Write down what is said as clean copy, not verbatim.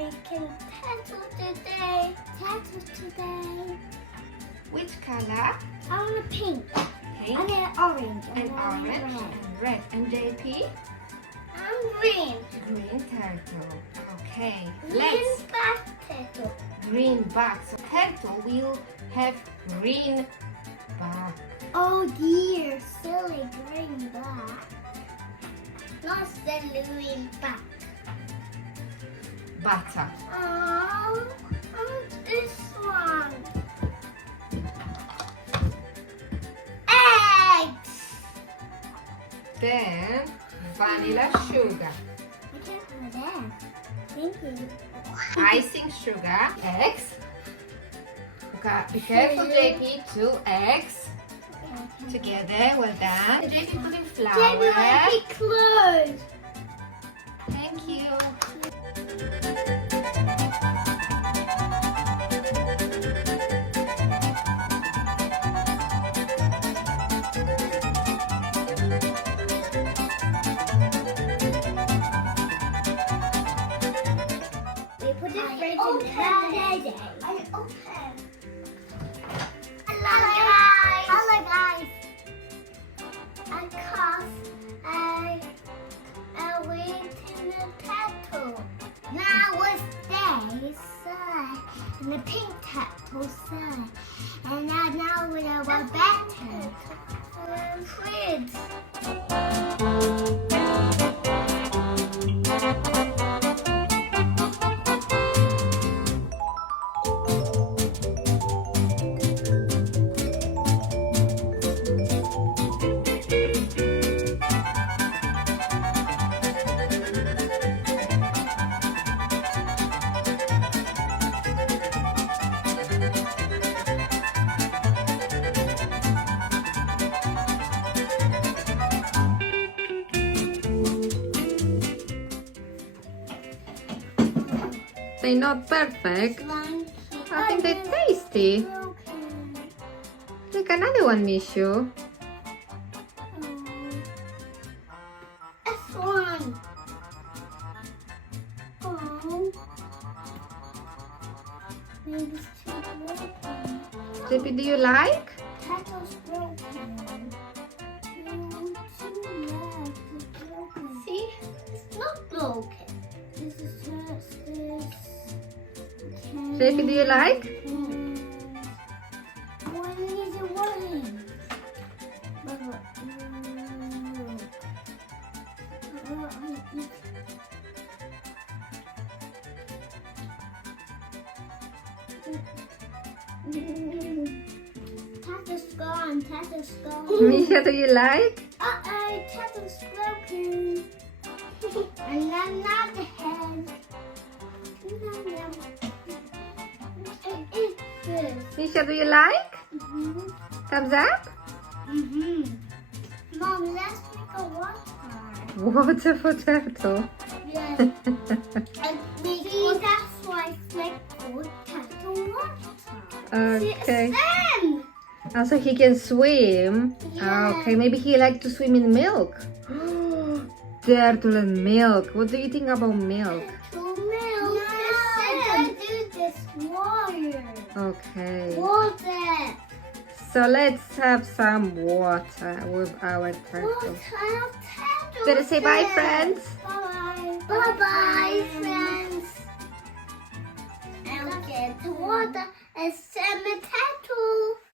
making turtle today. Turtle today. Which color? I want a pink. Pink. And then orange. And orange. And red. And JP? And green. Green turtle. Okay. Green Let's. back turtle. Green back. So turtle will have green back. Oh dear, silly green back. Not silly green back. Butter. Oh, this one. Eggs. Then vanilla sugar. I can't put that. Thank you. Icing sugar. Eggs. Okay, be careful, JP. 2 eggs together. Well done. JP putting flour. Baby, I pick clothes. Thank you. We put it right in the I open. Hello guys. Hello guys. I went in the turtle. Now what's there? And the pink turtle side. And now we're a black turtle. Friends. They're not perfect. Monkey. I think they're tasty. Take another one, Mishu. This one. Oh. Maybe it's too broken. JP, do you like? Turtle's broken. It's broken. See? It's not broken. This is just this. JP, do you like? What is it working? Tattoo's gone. Tattoo's gone. Misha, do you like? Uh-oh, tattoo's broken. And then not the head. Misha, do you like? Thumbs up? Mom, let's make a water. Water for turtle. Yes. And maybe that's why it's like called turtle water. Okay. Sam! Also, he can swim. Yeah. Okay, maybe he likes to swim in milk. Turtle and milk. What do you think about milk? Turtle milk. No, do this water. Okay. Water. So let's have some water with our turtle. Water. Better say bye, friends. Bye. Bye-bye, friends.